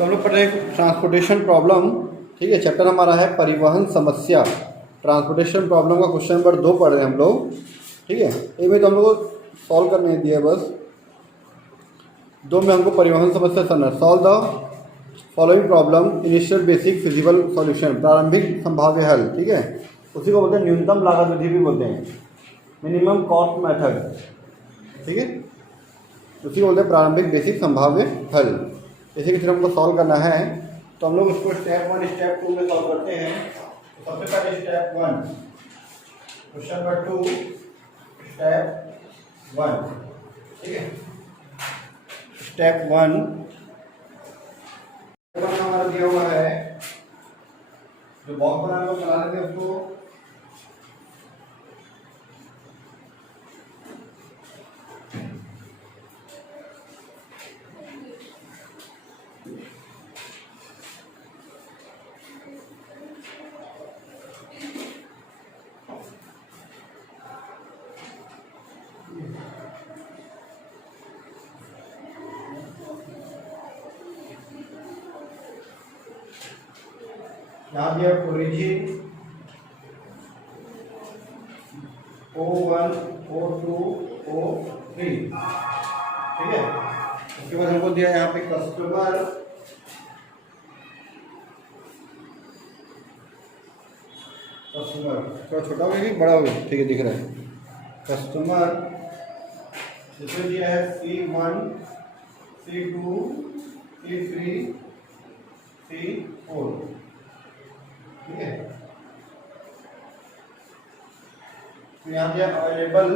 तो हम लोग पढ़ रहे हैं ट्रांसपोर्टेशन प्रॉब्लम। ठीक है, चैप्टर हमारा है परिवहन समस्या। ट्रांसपोर्टेशन प्रॉब्लम का क्वेश्चन नंबर 2 पढ़ रहे हैं हम लोग। ठीक है, एक में तो हम लोग को सॉल्व करने दिया है, बस 2 में हमको परिवहन समस्या करना। Solve the following problem initial basic feasible solution, प्रारंभिक संभाव्य हल। ठीक है, उसी को बोलते हैं न्यूनतम लागत विधि भी बोलते हैं, मिनिमम कॉस्ट मेथड। ठीक है, उसी को बोलते हैं प्रारंभिक बेसिक संभाव्य हल। इसी की तरह हमको सॉल्व करना है, तो हम लोग उसको स्टेप 1 स्टेप 2 में सॉल्व करते हैं। तो सबसे पहले स्टेप 1, क्वेश्चन नंबर 2 स्टेप 1। ठीक है, स्टेप 1 हमारा दिया हुआ है, जो बॉक्स बनाने को चला लेते हैं उसको यहाँ दिया ओरिजिन O1 O2 O3। ठीक है, उसके बाद हमको दिया यहाँ पे कस्टमर, थोड़ा छोटा हो गया कि बड़ा हो गया? ठीक है, दिख रहा है कस्टमर। इसमें दिया है C1 C2 C3 C4। ठीक है, तो यहाँ दिया अवेलेबल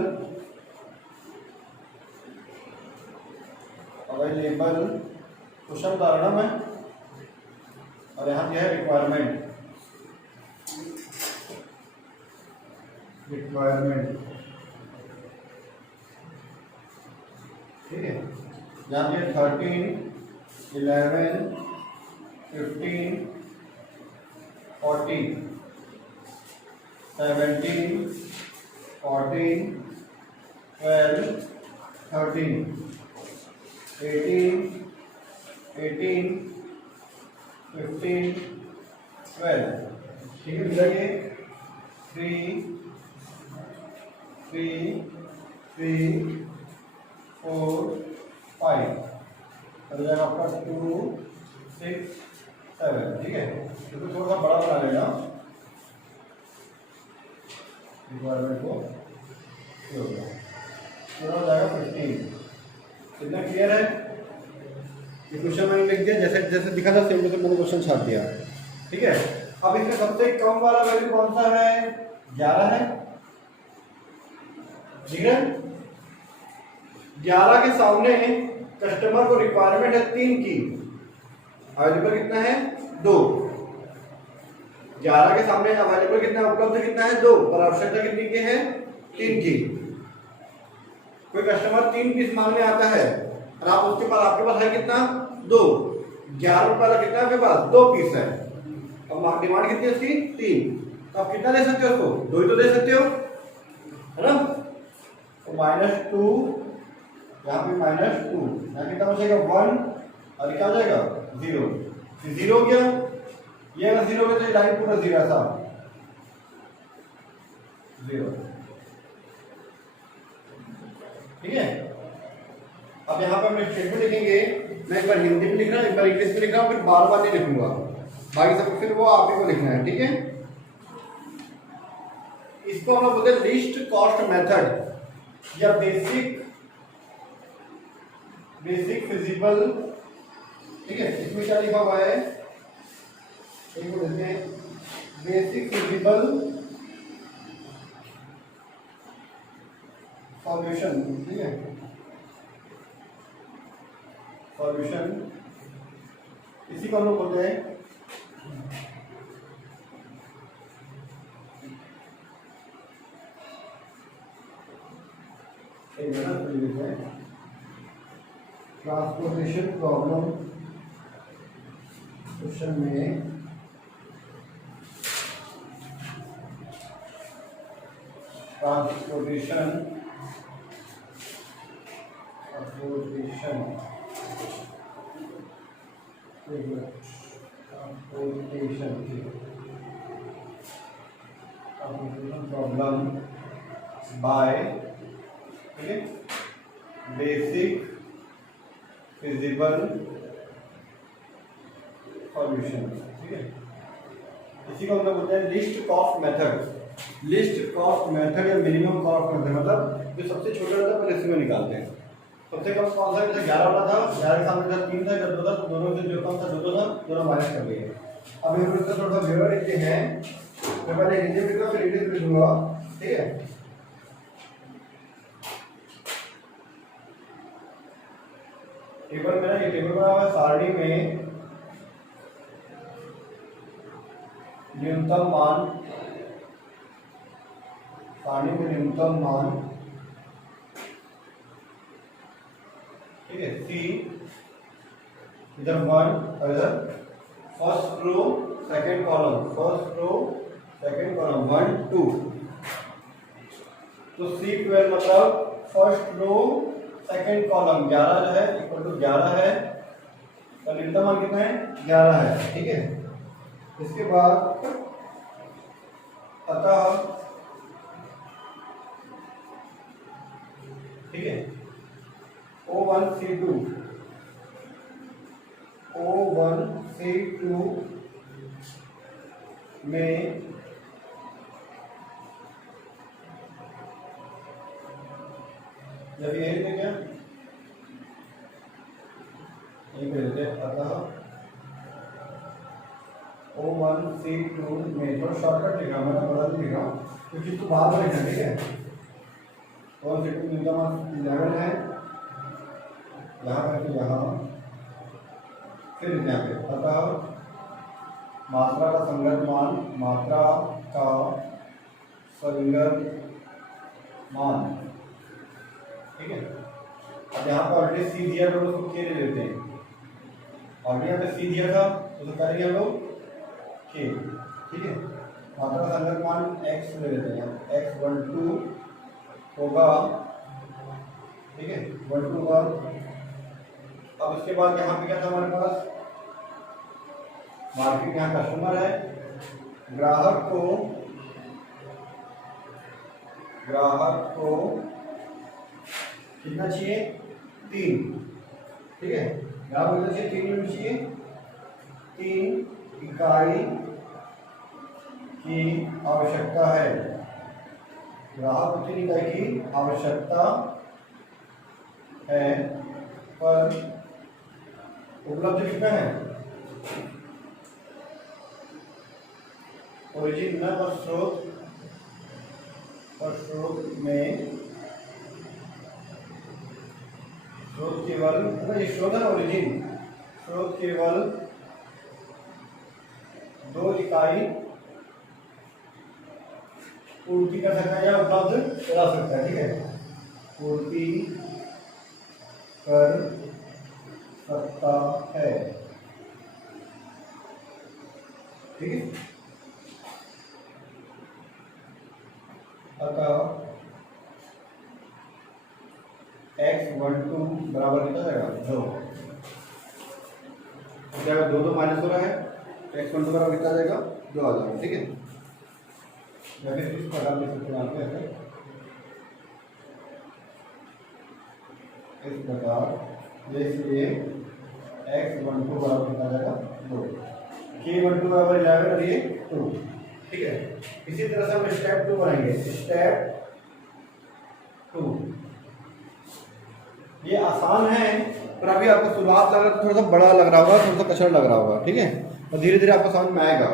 क्वेश्चन उदाहरण है, और यहाँ दिया है रिक्वायरमेंट। ठीक है, यहाँ दिया 13 11 15 14 17 14 12 13 18 18 15 12। ठीक है, मिला ये 3 3 3 4 5, हो जाएगा आपका 2 6 7। ठीक है, इसको थोड़ा सा बड़ा बना लेना रिक्वायरमेंट को, पूरा हो जाएगा 15। कितना क्लियर है? ये क्वेश्चन मैंने लिख दिया, जैसे जैसे दिखा था सेम वैसे मैंने क्वेश्चन छाप दिया। ठीक है, अब इसमें सबसे कम वाला वैल्यू कौन सा है? 11 है। ठीक है, 11 के सामने कस्टमर को रिक्वायरमेंट है 3 की, अवेलेबल कितना है? 2। 11 के सामने अवेलेबल कितना, उपलब्ध कितना है? 2, पर आवश्यकता कितनी की है? 3 की। कोई कस्टमर 3 पीस मांगने आता है और आप उसके पास, आपके पास है कितना? 2। 11 रुपए वाला कितना आपके पास? 2 पीस है। अब डिमांड कितनी है उसकी? 3। तो आप कितना दे सकते हो उसको? 2 ही तो दे सकते हो, है ना? तो -2, यहाँ पे -2, यहाँ कितना बचेगा? 1, और क्या हो जाएगा? 0। 0 हो गया, ये अगर 0 हो गया तो लाइन पूरा 0 ऐसा 0। ठीक है, अब यहाँ पर मैं स्टेटमेंट लिखेंगे, मैं एक बार हिंदी में लिख रहा हूँ, एक बार इंग्लिश में लिख रहा हूँ, फिर बार बार नहीं लिखूंगा, बाकी सब फिर वो आप ही को लिखना है। ठीक है, इसको हम लोग बोलते हैं लीस्ट कॉस्ट मेथड या बेसिक फिजिबल। ठीक है, इसमें क्या लिखा हुआ है? एक को देते हैं बेसिक फिजिबल सॉल्यूशन। ठीक है, सॉल्यूशन, इसी को हम लोग बोलते हैं ट्रांसपोर्टेशन प्रॉब्लम। क्वेश्चन में ट्रांसपोर्टेशन प्रॉब्लम बाय, ठीक है, बेसिक फिजिबल सॉल्यूशन, ठीक है। इसी को हम लोग बोलते हैं list cost method. List cost method या मिनिमम कॉस्ट मेथड, मतलब जो सबसे छोटा रहता है पहले इसी में निकालते हैं। सबसे कम कौन सा, जैसे 11 वाला था, 11 के सामने जब 3 था, जब 2 था, तो दोनों से जो कम था 2 था, दोनों माइनस कर दिए। अब हम इसका थोड़ा सा व्यवहार लिखते हैं। मैं पहले हिंदी में लिखूंगा, फिर इंग्लिश में लिखूंगा, ठीक है। टेबल में ना, ये टेबल बना हुआ है, सारणी में न्यूनतम मान, सारणी में न्यूनतम मान, ठीक है, सी इधर 1 और इधर first row second column, first row second column 1 2। तो C12 मतलब फर्स्ट रो सेकंड कॉलम 11 जो है इक्वल टू 11 है, और न्यूनतम मान कितना है 11 है, ठीक है। इसके बाद अतः, ठीक है, O1 C2 में जब ये है क्या, ये कहते हैं अतः O1 C2 में, थोड़ा शॉर्टकट लिखा मैंने, बता नहीं लिखा क्योंकि इसको बाद में लिखना, ठीक है। O1 C2 न्यूनतम 11 है, यहाँ पर यहाँ फिर यहाँ पे अतः मात्रा का संगत मान, मात्रा का संगत मान, ठीक है। अब यहाँ पर ऑलरेडी सी दिया तो उसको के ले लेते हैं, ऑलरेडी यहाँ पे सी दिया था तो करेंगे हम लोग के, ठीक है। मात्रा का संगत मान x ले लेते हैं, x12 होगा, ठीक है, 12 होगा। अब इसके बाद यहाँ पे क्या था हमारे पास, मार्केट, यहाँ कस्टमर है, ग्राहक को कितना चाहिए 3, ठीक है। ग्राहक को कितना चाहिए 3 यूनिट चाहिए, 3 इकाई की आवश्यकता है, ग्राहक को 3 इकाई की आवश्यकता है, पर उपलब्ध कितना है, ओरिजिन न पर स्रोत में, स्रोत केवल, मतलब ये स्रोत है ना ओरिजिन, स्रोत केवल 2 इकाई पूर्ति कर सकता है या उपलब्ध करा सकता है, ठीक है, पूर्ति कर सकता है, ठीक है। अतः x12 बराबर कितना जाएगा 2, जाएगा 2 2 माइनस हो रहा है, x12 बराबर कितना जाएगा 2 आ जाएगा, ठीक है। या फिर इस प्रकार लिख सकते हैं यहाँ पे ऐसे, इस प्रकार, इसलिए x12 बराबर कितना जाएगा 2, k12 बराबर जाएगा ये 2, ठीक है। इसी तरह से हम स्टेप 2 बनाएंगे, स्टेप 2। ये आसान है, पर अभी आपको शुरुआत लग रहा है, थोड़ा सा बड़ा लग रहा होगा, थोड़ा सा कचरा लग रहा होगा, ठीक है, और धीरे धीरे आपको समझ में आएगा।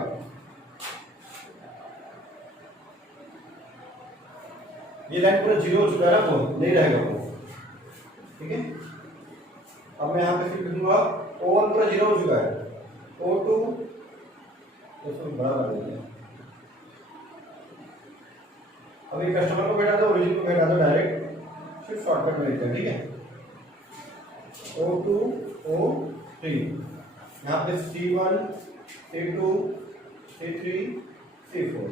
ये लाइन पूरा 0 हो चुका है ना, वो नहीं रहेगा वो, ठीक है। अब मैं यहाँ पे फिर लिखूंगा O1 पूरा 0 हो चुका है, O2 इसको बड़ा कर देते हैं। अभी कस्टमर को बैठा दो, ओरिजिन को बैठा दो डायरेक्ट, फिर शॉर्टकट में लिखते हैं, ठीक है। O2 O3, यहाँ पे C1 C2 C3 C4,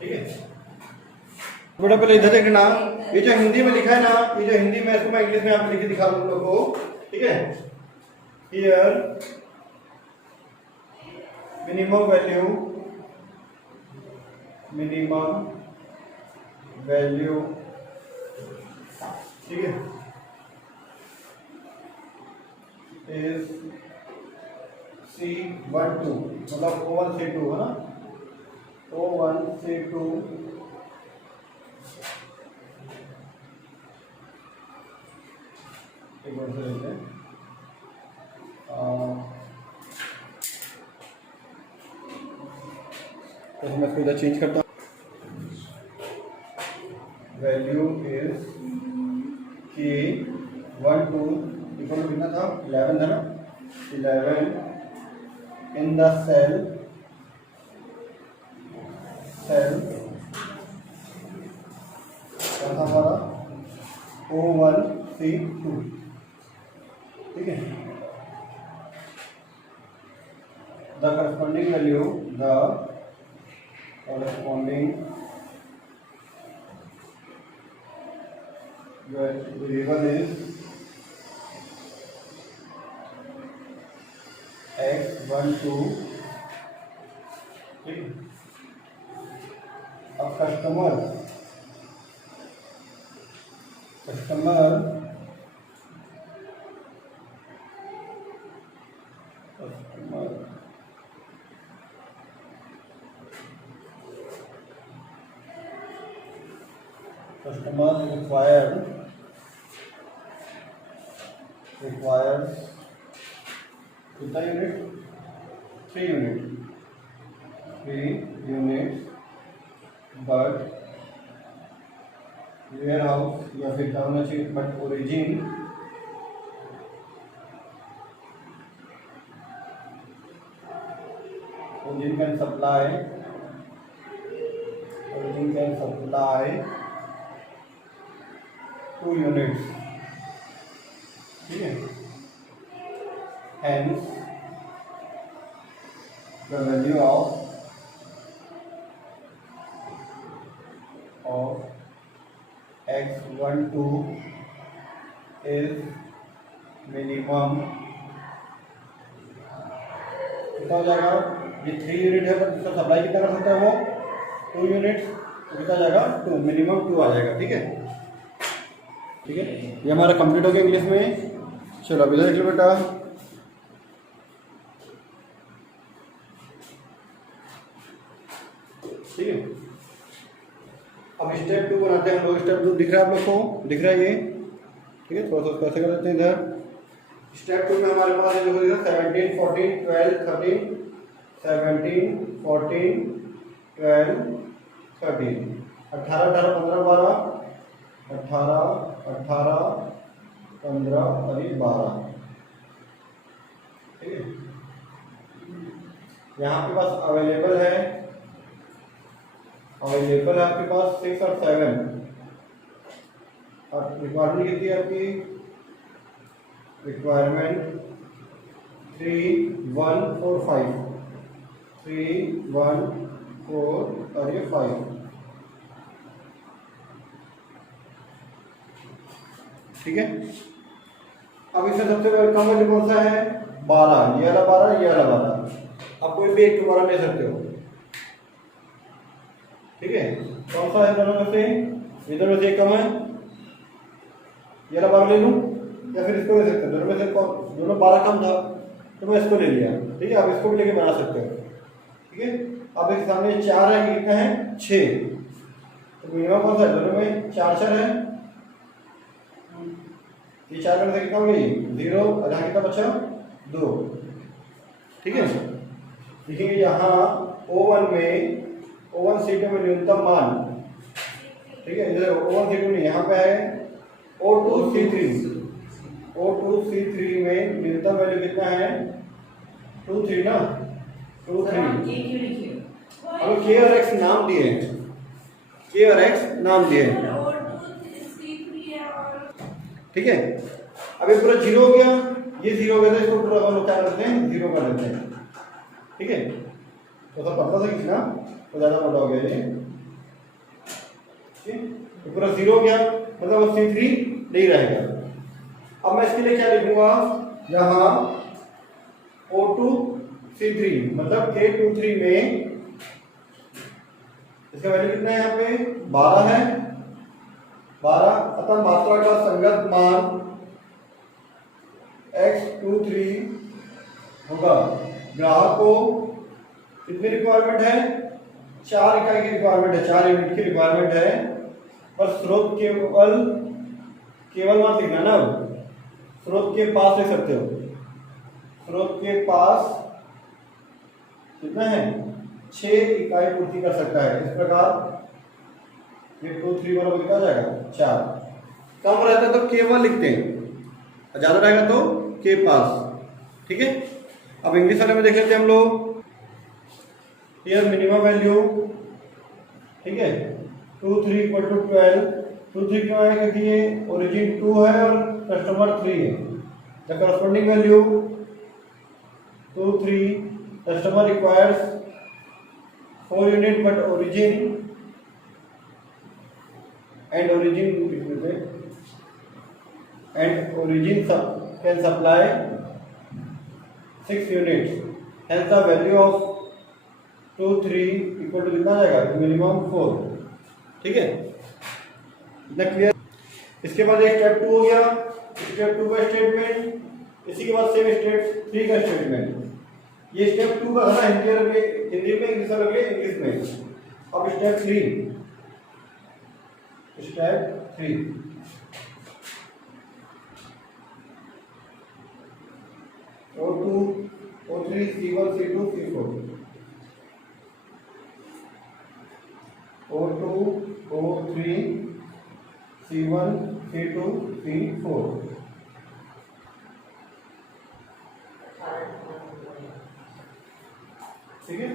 ठीक है। बेटा पहले इधर देखना, ये जो हिंदी में लिखा है ना, ये जो हिंदी में, इसको मैं इंग्लिश में यहाँ पे लिख के दिखा दूँ लोगों को, ठीक है। हियर मिनिमम वैल्यू, ठीक है, इज C12, मतलब O1 C2 है ना, O1 C2 एक बार से लेते हैं, तो मैं इसको इधर चेंज करता हूँ। वैल्यू इज K12 इक्वल कितना था, 11 था ना, 11 इन द सेल क्या था हमारा, O1 C2, ठीक है। The corresponding value variable is X12, ठीक है। अब कस्टमर requires कितना unit, 3 unit, but warehouse, या फिर क्या होना चाहिए, but origin can supply 2 units, ठीक है। Hence the value of X12 is minimum, कितना हो जाएगा, ये 3 यूनिट है, पर इसका सप्लाई कितना कर सकता है वो, 2 यूनिट्स, तो कितना जाएगा 2, मिनिमम 2 आ जाएगा, ठीक है। ये हमारा कंप्लीट हो गया इंग्लिश में। चलो अभी देख लो बेटा, ठीक है। अब स्टेप 2 बनाते हैं हम लोग। स्टेप 2 दिख रहा है आप लोग को, दिख रहा है ये, ठीक है। थोड़ा सा कैसे कर लेते हैं इधर। स्टेप 2 में हमारे पास जो है 17 14 12 13, 17 14 12 13, 18 18 15 12, 18 18 15 और ये 12, ठीक है। यहाँ आपके पास अवेलेबल है आपके पास 6 और 7, और रिक्वायरमेंट कितनी है आपकी, रिक्वायरमेंट 3 1 4 5, 3 1 4 और ये 5, ठीक है। अब इसमें सबसे कम वैल्यू कौन सा है, 12, ये वाला 12, ये वाला 12, आप कोई भी एक दोबारा ले सकते हो, ठीक है। कौन सा है दोनों में से, इधर में से एक कम है, ये वाला 12 ले लूँ या फिर इसको ले सकते हो, दोनों में से दोनों 12 कम था तो मैं इसको ले लिया, ठीक है। आप इसको भी लेके बना सकते हो, ठीक है। अब एक सामने 4 है, ये कितना है 6, तो मिनिमम कौन सा है, दोनों में 4 4 है, ये 4 में से कितना हो गई 0, और यहाँ कितना बचा 2, ठीक है। देखिए यहाँ O1 C2 में न्यूनतम मान, ठीक है। इधर O1 C2 नहीं, यहाँ पे है O2 C3 में न्यूनतम वैल्यू कितना है 2 3 ना, 2 3। अब K और X नाम दिए हैं, ठीक है। अब ये पूरा 0 हो गया, ये 0 हो गया, तो इसको पूरा हम लोग क्या करते हैं 0 कर देते हैं, ठीक है। तो सब पता था कितना, तो ज़्यादा मोटा हो गया ये, ठीक है। तो पूरा 0 हो गया, मतलब अब C3 नहीं रहेगा। अब मैं इसके लिए क्या लिखूंगा, यहाँ O2 C3 C3 मतलब K23 में इसका वैल्यू कितना है, यहाँ पे 12 है, 12। अतः मात्रा का संगत मान X23 होगा। ग्राहक को कितनी रिक्वायरमेंट है, 4 इकाई की रिक्वायरमेंट है, 4 यूनिट की रिक्वायरमेंट है, पर स्रोत केवल मत लिखना ना, स्रोत के पास लिख सकते हो, स्रोत के पास कितना है, 6 इकाई पूर्ति कर सकता है। इस प्रकार ये 2 3 बराबर कितना जाएगा, 4। कम रहता है तो केवल लिखते हैं, ज्यादा रहेगा तो के पास। ठीक है, अब इंग्लिश वाले में देख लेते हैं हम लोग। हियर मिनिमम वैल्यू, ठीक है, 2 3 इक्वल टू 12। 2 3 क्यों है, क्योंकि ये ओरिजिन 2 है और कस्टमर 3 है। The corresponding value 2 3, customer requires 4 unit but origin and origin can supply 6 units. Hence the value of 2 3 equal to कितना जाएगा, मिनिमम 4। ठीक है, इतना क्लियर। इसके बाद एक स्टेप 2 हो गया, स्टेप 2 का स्टेटमेंट। इसी के बाद सेम स्टेप 3 का स्टेटमेंट। ये स्टेप 2 का था, हिंदी में, इंग्लिश में। अब step 3 O2 O3 C1 C2 C4, O2 O3 C1 C2 C4। ठीक है,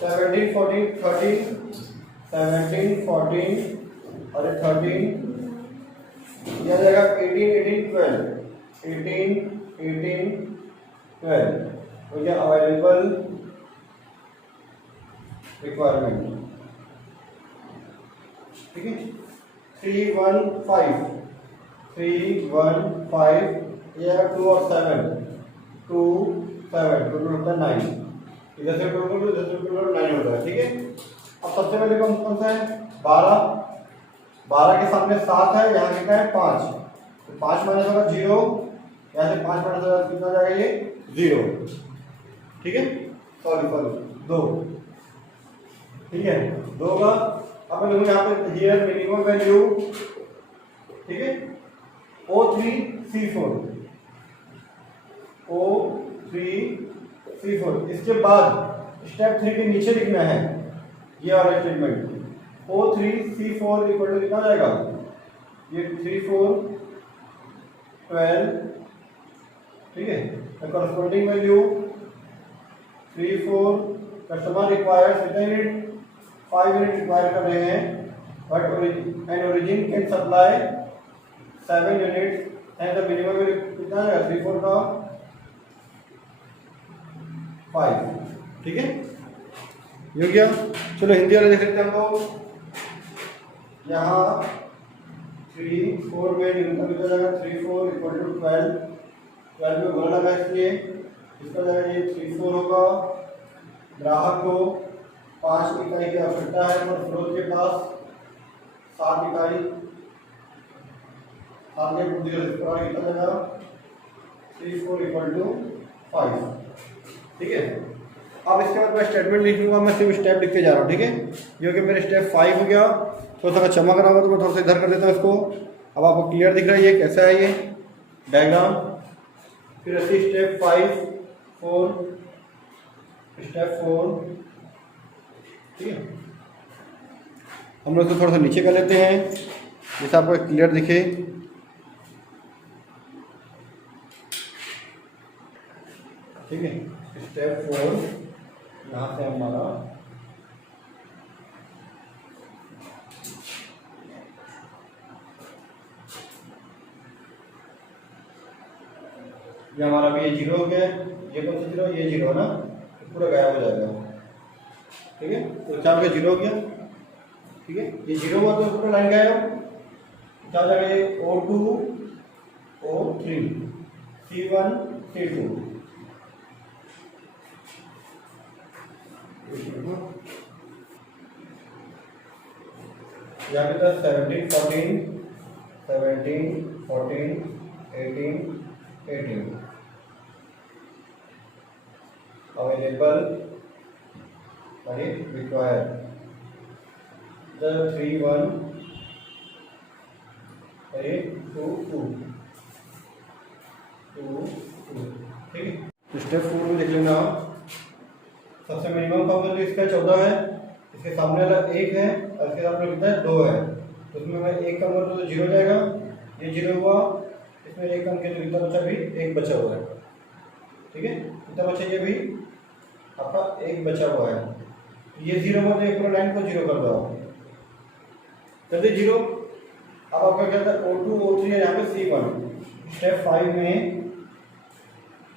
17 14 13, 17 14 और 13, यह आ जाएगा 18 18 12, 18 18 12 हो गया अवेलेबल रिक्वायरमेंट। ठीक है, 3 1 5 3 1 5, यह 2 और 7 2 7, टोटल होता है 9। इधर से टोटल 9 होता है। ठीक है, अब सबसे पहले कौन सा है, 12। 12 के सामने 7 है, यहाँ कितना है, 5, तो 5 माइनस होगा 0, यहाँ से 5 माइनस होगा कितना जाएगा, ये 0। ठीक है, सॉरी 2। ठीक है, 2 का अब मैं यहाँ पे हियर मिनिमम वैल्यू। ठीक है, O3 C4, O3 C4। इसके बाद स्टेप 3 के नीचे लिखना है ये वाला statement, O3 C4 equal to कितना जाएगा, ये 3 4 12। ठीक है, करस्पॉन्डिंग वैल्यू 3 4, कस्टमर रिक्वायर्स कितने यूनिट, 5 यूनिट रिक्वायर कर रहे हैं, but origin can supply 7 unit. And the minimum value कितना है, 3 4 का 5। ठीक है, ये हो गया। चलो हिंदी वाले देख लेते हैं हम लोग। यहाँ 3 4 में न्यूनतम कितना जाएगा, 3 4 इक्वल टू 12। 12 में गोला लगा, इसलिए इसका जाएगा ये 3 4 होगा। ग्राहक को 5 इकाई की आवश्यकता है, और स्रोत के पास 7 इकाई, 7 के पूर्ति कितना जाएगा, 3 4 इक्वल टू 5। ठीक है, अब इसके बाद मैं स्टेटमेंट लिख लूँगा, मैं सिर्फ स्टेप लिखते जा रहा हूँ। ठीक है, जो कि मेरे स्टेप 5 हो गया। थोड़ा सा चमक रहा होगा तो मैं थोड़ा सा इधर कर देता हूँ इसको। अब आपको क्लियर दिख रहा है ये कैसा है, ये डायग्राम। फिर ऐसे स्टेप 5 4 स्टेप 4। ठीक है, हम लोग इसको थोड़ा सा नीचे कर लेते हैं जैसे आपको क्लियर दिखे। ठीक है, स्टेप 4 यहाँ से हमारा ये हमारा भी ये 0 हो गया, ये कौन सा 0, ये 0 है ना, तो पूरा गायब हो जाएगा। ठीक है, तो 4 का 0 हो गया। ठीक है, ये 0 हुआ तो पूरा लाइन गायब। क्या हो जाएगा, ये O2 O3 C1 C2। देखो यहाँ पे था 17 14 17 14 18 18 अवेलेबल अरे रिक्वायर द 3 1 अरे 2 2 2 2 ठीक है। तो स्टेप 4 में देख लेना आप। सबसे मिनिमम का वैल्यू इसका 14 है, इसके सामने वाला 1 है और इसके सामने कितना है 2 है। तो उसमें मैं 1 कम कर दूँ तो 0 जाएगा, ये 0 हुआ, इसमें 1 कम किया तो कितना बचा, भी 1 बचा हुआ है। ठीक है, कितना बचा, ये भी आपका 1 बचा हुआ है। ये 0 हुआ तो एक पूरा लाइन को 0 कर दो जल्दी 0। अब आपका क्या था O2 O3 है, यहाँ पे C1 स्टेप 5 में।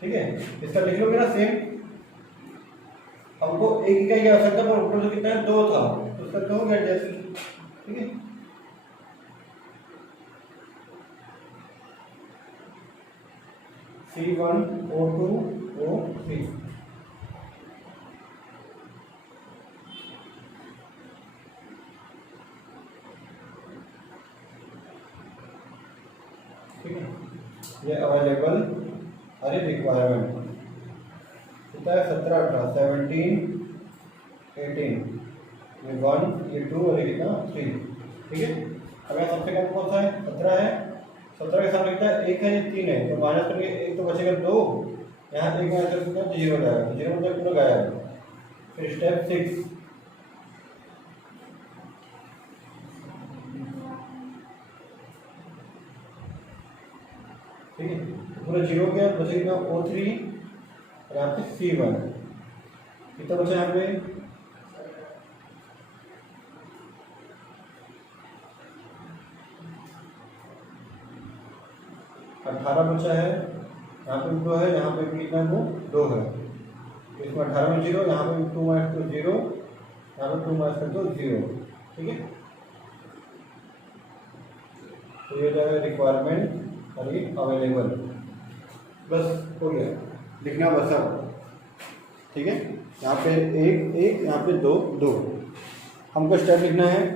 ठीक है, इसका लिख लोगे ना सेम। हमको एक का ही आवश्यकता पर ऊपर से कितना है 2 था तो उसका 2 गेट जैसे। ठीक है, C1 O2 O3 ठीक है। ये अवेलेबल अरे रिक्वायरमेंट कितना है 17 18 17 18 ये 1 ये 2 और ये कितना 3। ठीक है, अब यहाँ सबसे कम कौन सा है 17 है। 17 के सामने कितना है 1 है, ये 3 है तो माइनस करके 1 तो बचेगा 2, यहाँ 1 माइनस करके कितना 0 जाएगा, तो 0 मतलब पूरा गायब। फिर स्टेप 6 ठीक है, पूरा 0 गया, बचेगा O3 और यहाँ पे C1 कितना बचा यहाँ पे 18 बचा है, यहाँ पे 2 है, यहाँ पे कितना है वो 2 है। तो इसमें 18 में 0, यहाँ पे 2 माइनस 2 0, यहाँ पे 2 माइनस 2 0। ठीक है, तो ये जो है रिक्वायरमेंट और ये अवेलेबल, बस हो गया लिखना बस अब। ठीक है, यहाँ पे 1 1 यहाँ पे 2 2 हमको स्टेप लिखना है।